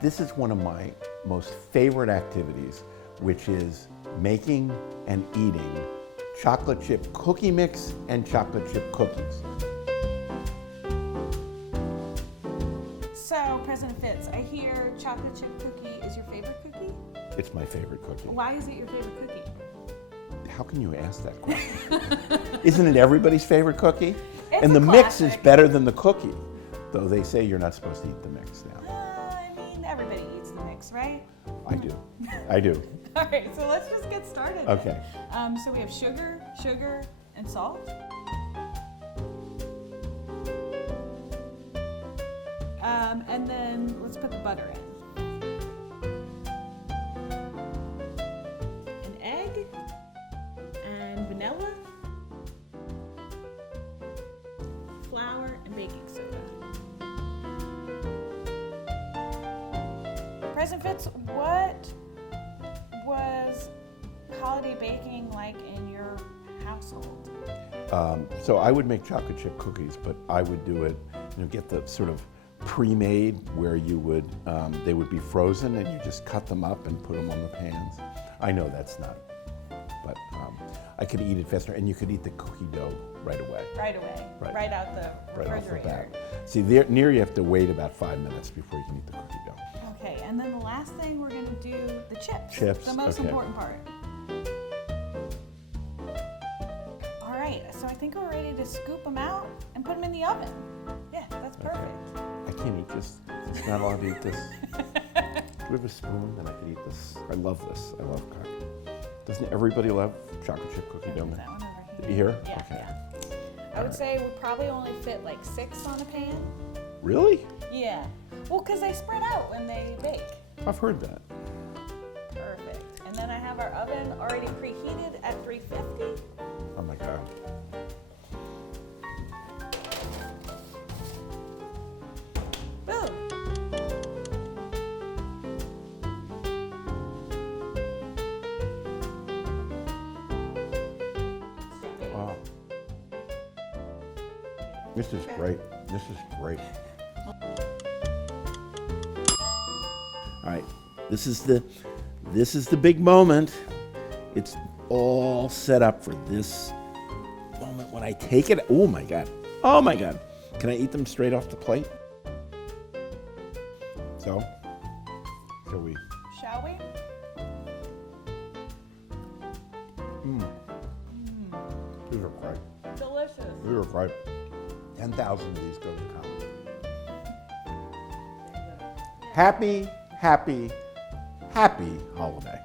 This is one of my most favorite activities, which is making and eating chocolate chip cookie mix and chocolate chip cookies. So, President Fitz, I hear chocolate chip cookie is your favorite cookie? It's my favorite cookie. Why is it your favorite cookie? How can you ask that question? Isn't it everybody's favorite cookie? It's and a the mix is classic. better than the cookie, though they say you're not supposed to eat the mix now. I mean, everybody eats the mix, right? I do. I do. All right, so let's just get started. Okay. So we have sugar, and salt. And then let's put the butter in. An egg and vanilla, flour, and baking soda. President Fitz, what was holiday baking like in your household? So I would make chocolate chip cookies, but I would do it, get the sort of pre-made where you would, they would be frozen and you just cut them up and put them on the pans. I know that's not, but I could eat it faster, and you could eat the cookie dough right away. Right away, right out the Right off the refrigerator. bat. See, near you have to wait about 5 minutes before you can eat the cookie dough. Okay, and then the last thing we're gonna do, the chips. Chips, The most okay. important part. All right, so I think we're ready to scoop them out and put them in the oven. Yeah, that's perfect. I can't eat this. It's not allowed to eat this. Do we have a spoon that I could eat this? I love this. I love cookie. Doesn't everybody love chocolate chip cookie dough? Is that one over here? Here? Yeah, Okay. yeah. I would say we probably only fit like 6 on a pan. Really? Yeah. Well, because they spread out when they bake. I've heard that. Perfect. And then I have our oven already preheated at 350. Oh my God. Boom. Wow. This is great. This is great. All right. This is the big moment. It's all set up for this moment when I take it. Oh my God. Oh my God. Can I eat them straight off the plate? So, shall we? Shall we? These are great. Delicious. These are great. 10,000 of these go to college. Happy, happy, happy holiday.